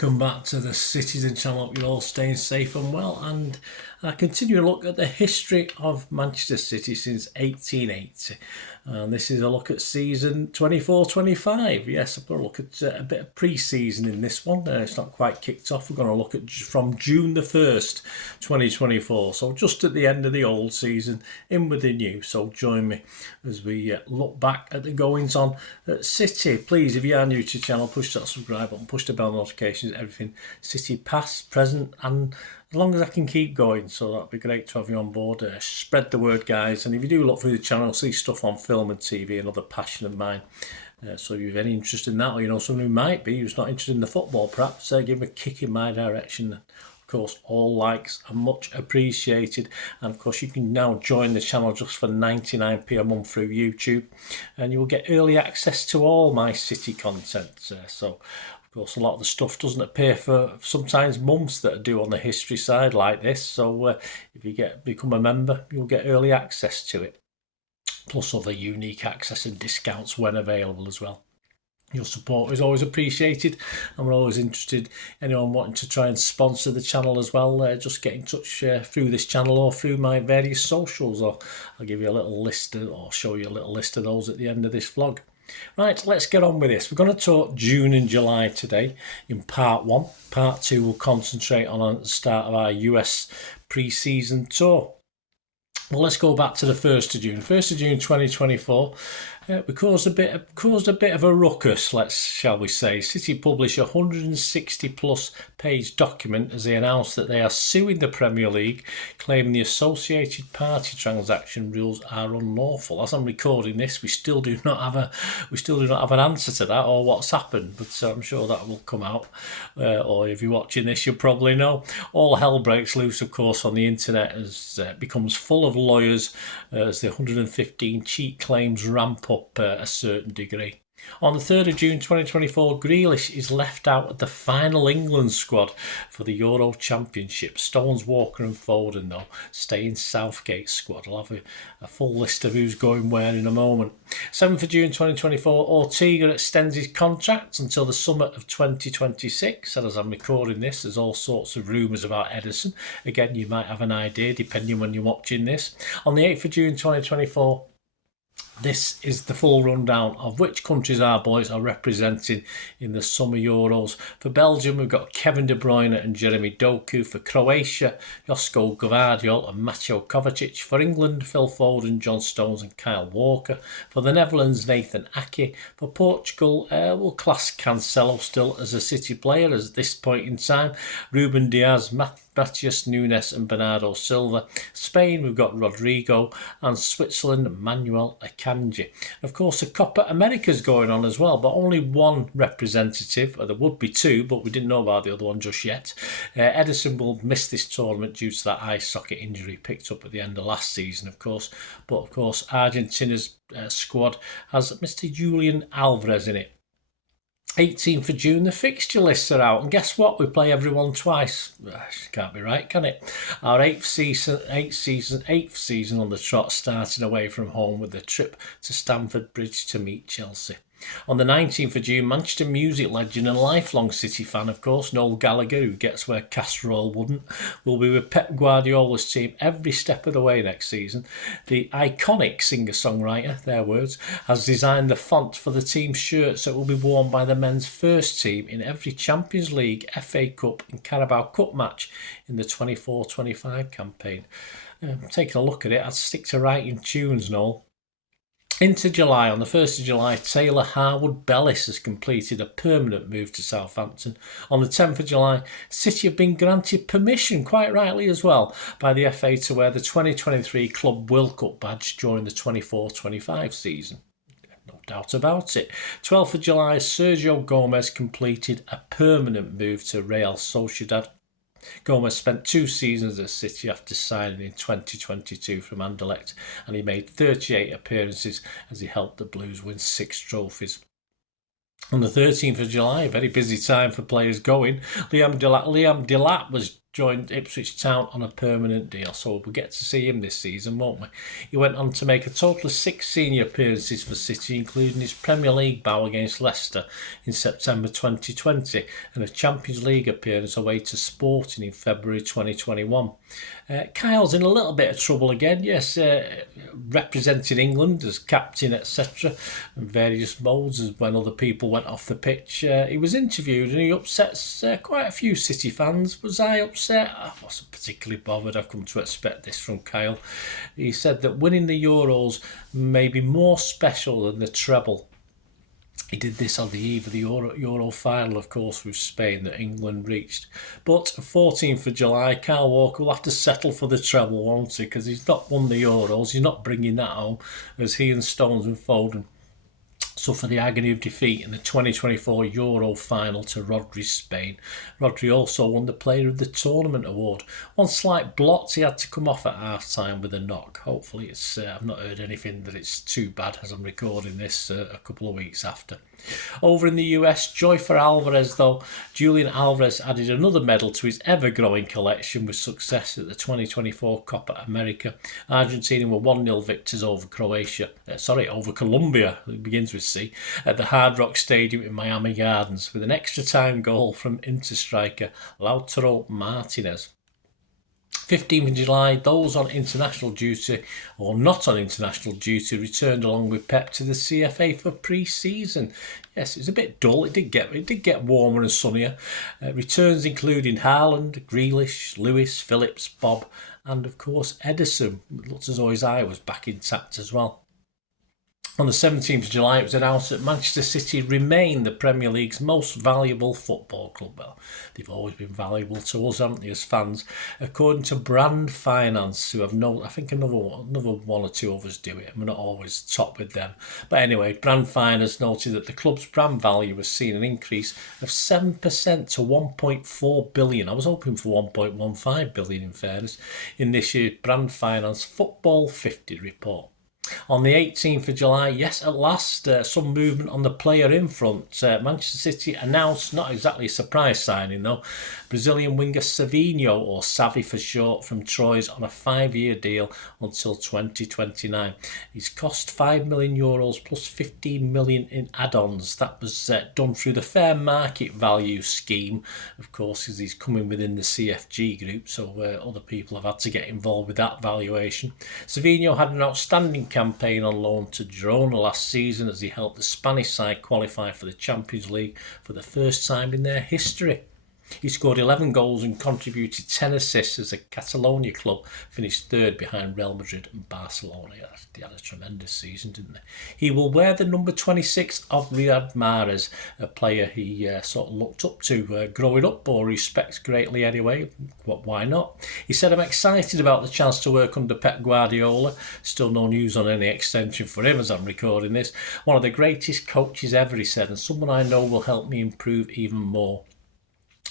welcome back to the Citizen channel. Hope you're all staying safe and well, and I continue to look at the history of Manchester City since 1880, and this is a look at season 24-25. Yes, I'm going to look at a bit of pre-season in this one. It's not quite kicked off. We're going to look at from June the 1st 2024, so just at the end of the old season, in with the new. So join me as we look back at the goings on at City. Please, if you are new to the channel, push that subscribe button, push the bell notifications, everything City past, present, and as long as I can keep going. So that'd be great to have you on board. Spread the word, guys, and if you do look through the channel, you'll see stuff on film and TV, another passion of mine. So if you have any interest in that, or you know someone who might be who's not interested in the football, perhaps give them a kick in my direction. Of course, all likes are much appreciated, and of course you can now join the channel just for 99p a month through YouTube, and you will get early access to all my City content. So of course a lot of the stuff doesn't appear for sometimes months that I do on the history side like this, so if you become a member, you'll get early access to it, plus other unique access and discounts when available as well. Your support is always appreciated, and we're always interested. Anyone wanting to try and sponsor the channel as well, just get in touch through this channel or through my various socials, or I'll give you a little list or show you a little list of those at the end of this vlog. Right, let's get on with this. We're going to talk June and July today in part 1. Part 2 will concentrate on the start of our US pre-season tour. Well, let's go back to the 1st of June. 1st of June 2024, we caused a bit of a ruckus, shall we say. City published a 160-plus page document as they announced that they are suing the Premier League, claiming the associated party transaction rules are unlawful. As I'm recording this, we still do not have an answer to that or what's happened, but I'm sure that will come out. Or if you're watching this, you'll probably know. All hell breaks loose, of course, on the internet as it becomes full of lawyers as the 115 cheat claims ramp up a certain degree. On the 3rd of June 2024, Grealish is left out of the final England squad for the Euro Championship. Stones, Walker and Foden, though, stay in Southgate's squad. I'll have a full list of who's going where in a moment. 7th of June 2024, Ortega extends his contract until the summer of 2026. And as I'm recording this, there's all sorts of rumours about Ederson. Again, you might have an idea depending when you're watching this. On the 8th of June 2024, this is the full rundown of which countries our boys are representing in the Summer Euros. For Belgium, we've got Kevin De Bruyne and Jeremy Doku. For Croatia, Josko Gvardiol and Mateo Kovacic. For England, Phil Foden, John Stones and Kyle Walker. For the Netherlands, Nathan Ake. For Portugal, we'll class Cancelo still as a City player at this point in time. Ruben Diaz, Matheus Nunes and Bernardo Silva. Spain, we've got Rodrigo, and Switzerland, Manuel Akanji. Of course, the Copa America's going on as well, but only one representative, or there would be two, but we didn't know about the other one just yet. Ederson will miss this tournament due to that eye socket injury picked up at the end of last season, of course. But of course, Argentina's squad has Mr. Julian Alvarez in it. 18th of June, the fixture lists are out, and guess what? We play everyone twice. Can't be right, can it? Our eighth season on the trot, starting away from home with a trip to Stamford Bridge to meet Chelsea. On the 19th of June, Manchester music legend and lifelong City fan, of course, Noel Gallagher, who gets where Castrol wouldn't, will be with Pep Guardiola's team every step of the way next season. The iconic singer-songwriter, their words, has designed the font for the team's shirts that will be worn by the men's first team in every Champions League, FA Cup and Carabao Cup match in the 24-25 campaign. Taking a look at it, I'd stick to writing tunes, Noel. Into July, on the 1st of July, Taylor Harwood Bellis has completed a permanent move to Southampton. On the 10th of July, City have been granted permission, quite rightly as well, by the FA to wear the 2023 Club World Cup badge during the 24-25 season. No doubt about it. 12th of July, Sergio Gomez completed a permanent move to Real Sociedad. Gomez spent 2 seasons at City after signing in 2022 from Anderlecht, and he made 38 appearances as he helped the Blues win 6 trophies. On the 13th of July, a very busy time for players going, Liam Delap was joined Ipswich Town on a permanent deal, so we'll get to see him this season, won't we? He went on to make a total of 6 senior appearances for City, including his Premier League bow against Leicester in September 2020 and a Champions League appearance away to Sporting in February 2021. Kyle's in a little bit of trouble again, yes, representing England as captain, etc., in various modes as when other people went off the pitch. He was interviewed and he upsets quite a few City fans. Was I upset? I wasn't particularly bothered. I've come to expect this from Kyle. He said that winning the Euros may be more special than the treble. He did this on the eve of the Euro final, of course, with Spain that England reached. But 14th of July, Kyle Walker will have to settle for the treble, won't he? Because he's not won the Euros. He's not bringing that home, as he and Stones and Foden suffer the agony of defeat in the 2024 Euro final to Rodri's Spain. Rodri also won the Player of the Tournament award. One slight blot, he had to come off at half-time with a knock. Hopefully it's I've not heard anything that it's too bad as I'm recording this a couple of weeks after. Over in the US, joy for Alvarez though. Julian Alvarez added another medal to his ever-growing collection with success at the 2024 Copa America. Argentina were 1-0 victors over over Colombia, it begins with C, at the Hard Rock Stadium in Miami Gardens with an extra time goal from Inter striker Lautaro Martinez. 15th of July, those on international duty or not on international duty returned along with Pep to the CFA for pre-season. Yes, it was a bit dull. It did get warmer and sunnier. Returns including Haaland, Grealish, Lewis, Phillips, Bob, and of course Ederson. It looked as though his eye was back intact as well. On the 17th of July, it was announced that Manchester City remain the Premier League's most valuable football club. Well, they've always been valuable to us, haven't they, as fans? According to Brand Finance, who have I think another one or two of us do it, and we're not always top with them. But anyway, Brand Finance noted that the club's brand value has seen an increase of 7% to 1.4 billion. I was hoping for 1.15 billion in fairness, in this year's Brand Finance Football 50 report. On the 18th of July, yes, at last, some movement on the player in front. Manchester City announced, not exactly a surprise signing though, Brazilian winger Savinho, or Savi for short, from Troyes on a 5-year deal until 2029. He's cost €5 million plus 15 million in add-ons. That was done through the fair market value scheme, of course, as he's coming within the CFG group, so other people have had to get involved with that valuation. Savinho had an outstanding campaign on loan to Girona last season as he helped the Spanish side qualify for the Champions League for the first time in their history. He scored 11 goals and contributed 10 assists as the Catalonia club finished third behind Real Madrid and Barcelona. They had a tremendous season, didn't they? He will wear the number 26 of Riyad Mahrez, a player he sort of looked up to growing up, or respects greatly anyway. Why not? He said, "I'm excited about the chance to work under Pep Guardiola." Still no news on any extension for him as I'm recording this. "One of the greatest coaches ever," he said, "and someone I know will help me improve even more.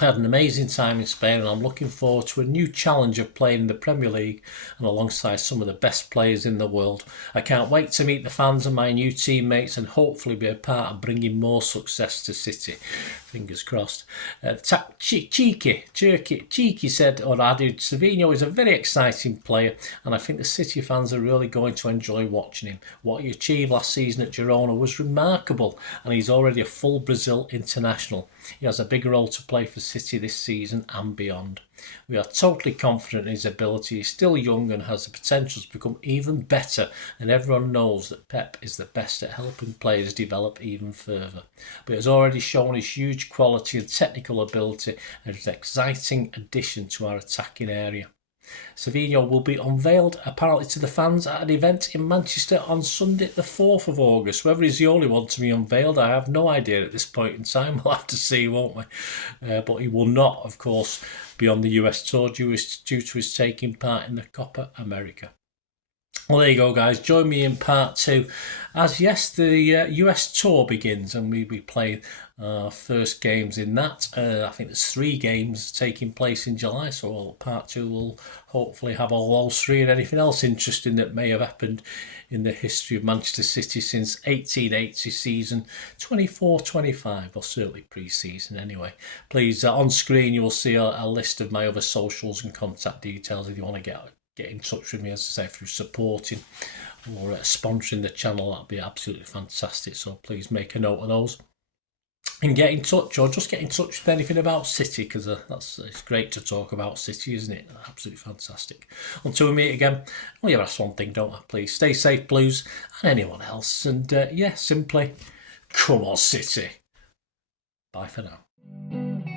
I had an amazing time in Spain and I'm looking forward to a new challenge of playing in the Premier League and alongside some of the best players in the world. I can't wait to meet the fans and my new teammates and hopefully be a part of bringing more success to City." Fingers crossed. Cheeky said, or added, "Savinho is a very exciting player and I think the City fans are really going to enjoy watching him. What he achieved last season at Girona was remarkable and he's already a full Brazil international. He has a big role to play for City this season and beyond. We are totally confident in his ability. He's still young and has the potential to become even better, and everyone knows that Pep is the best at helping players develop even further. But he has already shown his huge quality and technical ability and is an exciting addition to our attacking area." Savinho will be unveiled apparently to the fans at an event in Manchester on Sunday the 4th of August. Whether he's the only one to be unveiled, I have no idea at this point in time. We'll have to see, won't we? But he will not, of course, be on the US tour due to his taking part in the Copa America. Well, there you go, guys. Join me in part 2. As yes, the US tour begins, and we'll be playing first games in that. I think there's 3 games taking place in July, so part 2 will hopefully have all those 3 and anything else interesting that may have happened in the history of Manchester City since 1880 season 24-25, or certainly pre-season anyway. Please, on screen you will see a list of my other socials and contact details if you want to get in touch with me, as I say, through supporting or sponsoring the channel. That'd be absolutely fantastic. So please make a note of those and get in touch, or just get in touch with anything about City, because it's great to talk about City, isn't it? Absolutely fantastic. Until we meet again, yeah, that's one thing, don't I? Please stay safe, Blues, and anyone else. And yeah, simply come on, City. Bye for now.